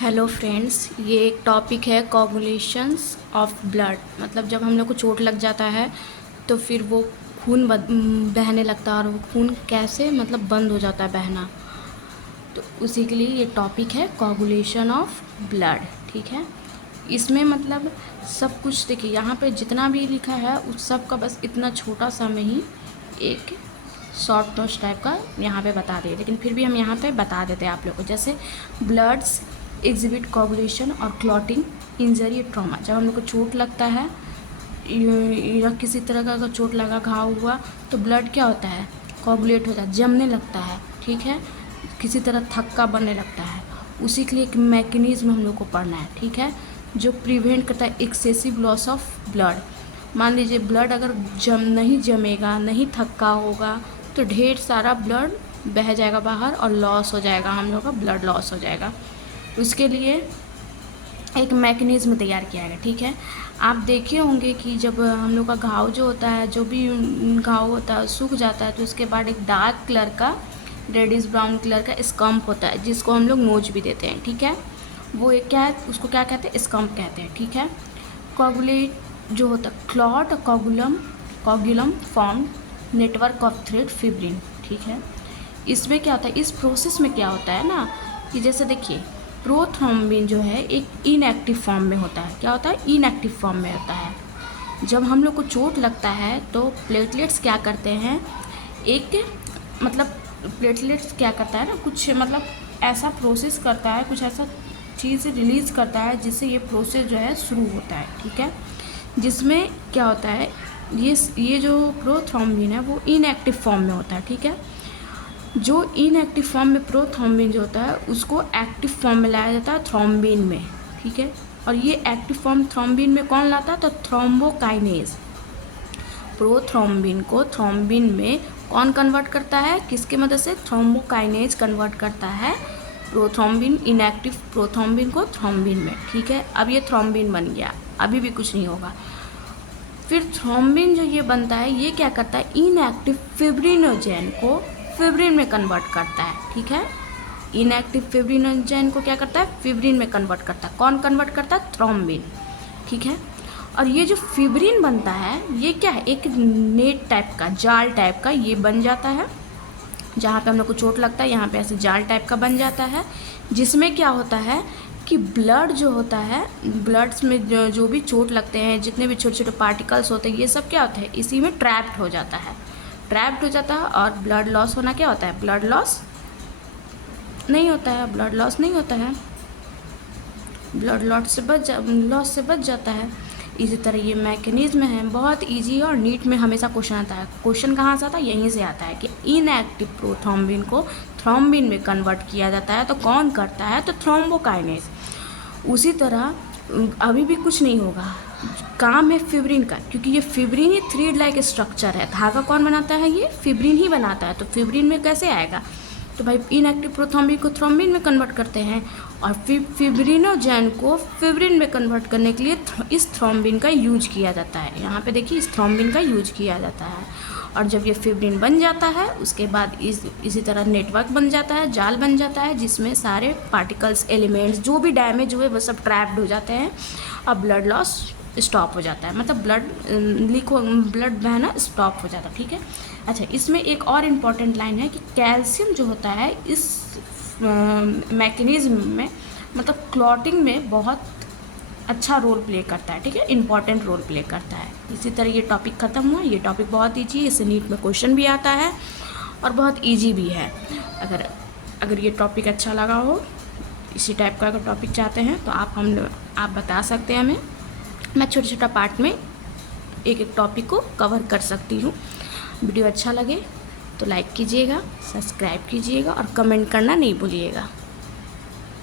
Hello friends, ये एक topic है कोगुलेशंस ऑफ ब्लड। मतलब जब हम लोग को चोट लग जाता है तो फिर वो खून बहने लगता है, और वो खून कैसे मतलब बंद हो जाता है बहना। तो उसी के लिए ये टॉपिक है कोगुलेशन ऑफ ब्लड। ठीक है, इसमें मतलब सब कुछ देखिए, यहाँ पे जितना भी लिखा है उस सब का बस इतना छोटा सा में ही एक शॉर्ट नोट्स टाइप का यहाँ पे बता दिए, लेकिन फिर भी हम यहाँ पे बता देते हैं आप लोग को। जैसे ब्लड्स एग्जिबिट कोगुलेशन और क्लॉटिंग इंजरी ट्रॉमा। जब हम लोग को चोट लगता है या किसी तरह का अगर चोट लगा, घाव हुआ, तो ब्लड क्या होता है, कोगुलेट होता है, जमने लगता है। ठीक है, किसी तरह थक्का बनने लगता है। उसी के लिए एक मैकेनिज्म हम लोग को पढ़ना है। ठीक है, जो प्रिवेंट करता है एक्सेसिव लॉस ऑफ ब्लड। मान लीजिए ब्लड अगर नहीं जमेगा, नहीं थक्का होगा, तो ढेर सारा ब्लड बह जाएगा बाहर और लॉस हो जाएगा, हम लोग का ब्लड लॉस हो जाएगा। उसके लिए एक मैकेनिज़्म तैयार किया गया। ठीक है, आप देखे होंगे कि जब हम लोग का घाव जो होता है, जो भी घाव होता है सूख जाता है, तो उसके बाद एक डार्क कलर का, रेडिश ब्राउन कलर का स्कम्प होता है, जिसको हम लोग नोच भी देते हैं। ठीक है, वो एक क्या है, उसको क्या कहते हैं, स्कम्प कहते हैं। ठीक है, कोगुलेट जो होता है, क्लॉट और coagulum form network of thread fibrin. ठीक है, इसमें क्या होता है, इस प्रोसेस में क्या होता है ना, कि जैसे देखिए प्रोथ्रोम्बिन जो है एक इनएक्टिव फॉर्म में होता है। क्या होता है, इनएक्टिव फॉर्म में होता है। जब हम लोग को चोट लगता है तो प्लेटलेट्स क्या करते हैं, एक मतलब प्लेटलेट्स क्या करता है ना, कुछ मतलब ऐसा प्रोसेस करता है, कुछ ऐसा चीज़ रिलीज़ करता है जिससे ये प्रोसेस जो है शुरू होता है। ठीक है, जिसमें क्या होता है, ये जो प्रोथ्रोम्बिन है वो इनएक्टिव फॉर्म में होता है। ठीक है, जो इनएक्टिव फॉर्म में प्रोथ्रोम्बिन जो होता है उसको एक्टिव फॉर्म में लाया जाता है थ्रोम्बिन में। ठीक है, और ये एक्टिव फॉर्म थ्रोम्बिन में कौन लाता है, तो थ्रोम्बोकाइनेज। प्रोथ्रोम्बिन को थ्रोम्बिन में कौन कन्वर्ट करता है, किसके मदद से, थ्रोम्बोकाइनेज कन्वर्ट करता है प्रोथ्रोम्बिन, इनएक्टिव प्रोथ्रोम्बिन को थ्रोम्बिन में। ठीक है, अब ये थ्रोम्बिन बन गया, अभी भी कुछ नहीं होगा। फिर थ्रोम्बिन जो ये बनता है, ये क्या करता है, इनएक्टिव फिब्रिनोजेन को फिब्रिन में कन्वर्ट करता है। ठीक है, इनएक्टिव फिब्रिनोजेन को क्या करता है, फिब्रिन में कन्वर्ट करता है। कौन कन्वर्ट करता है, थ्रोम्बिन। ठीक है, और ये जो फिब्रिन बनता है ये क्या है, एक नेट टाइप का, जाल टाइप का ये बन जाता है। जहाँ पे हम लोग को चोट लगता है यहाँ पे ऐसे जाल टाइप का बन जाता है, जिसमें क्या होता है कि ब्लड जो होता है, ब्लड्स में जो भी चोट लगते हैं, जितने भी छोटे छोटे पार्टिकल्स होते हैं, ये सब क्या होता है, इसी में ट्रैप्ड हो जाता है। ट्रैप्ड हो जाता है और ब्लड लॉस होना क्या होता है, ब्लड लॉस नहीं होता है, ब्लड लॉस नहीं होता है, ब्लड लॉस से बच जाता है। इसी तरह ये मैकेनिज्म है, बहुत इजी और नीट में हमेशा क्वेश्चन आता है। क्वेश्चन कहाँ से आता है, यहीं से आता है कि इनएक्टिव प्रोथ्रोम्बिन को थ्रोम्बिन में कन्वर्ट किया जाता है, तो कौन करता है, तो थ्रोम्बोकाइनेज। उसी तरह अभी भी कुछ नहीं होगा, काम है फिब्रिन का, क्योंकि ये फिब्रिन ही थ्रेड लाइक स्ट्रक्चर है। धागा कौन बनाता है, ये फिब्रिन ही बनाता है। तो फिब्रिन में कैसे आएगा, तो भाई इनएक्टिव प्रोथ्रोम्बिन को थ्रोम्बिन में कन्वर्ट करते हैं, और फिब्रिनोजेन को फिब्रिन में कन्वर्ट करने के लिए इस थ्रोम्बिन का यूज किया जाता है। यहाँ पे देखिए इस थ्रोम्बिन का यूज किया जाता है, और जब ये फिब्रिन बन जाता है उसके बाद इसी तरह नेटवर्क बन जाता है, जाल बन जाता है, जिसमें सारे पार्टिकल्स, एलिमेंट्स जो भी डैमेज हुए वो सब ट्रैप्ड हो जाते हैं, और ब्लड लॉस स्टॉप हो जाता है, मतलब ब्लड बहना स्टॉप हो जाता है। ठीक है, अच्छा इसमें एक और इम्पॉर्टेंट लाइन है कि कैल्शियम जो होता है इस मैकेनिज्म में, मतलब क्लॉटिंग में बहुत अच्छा रोल प्ले करता है। ठीक है, इंपॉर्टेंट रोल प्ले करता है। इसी तरह ये टॉपिक ख़त्म हुआ। ये टॉपिक बहुत ईजी है, इससे नीट में क्वेश्चन भी आता है और बहुत ईजी भी है। अगर ये टॉपिक अच्छा लगा हो, इसी टाइप का अगर टॉपिक चाहते हैं तो आप बता सकते हैं हमें। मैं छोटा छोटा पार्ट में एक एक टॉपिक को कवर कर सकती हूँ। वीडियो अच्छा लगे तो लाइक कीजिएगा, सब्सक्राइब कीजिएगा और कमेंट करना नहीं भूलिएगा।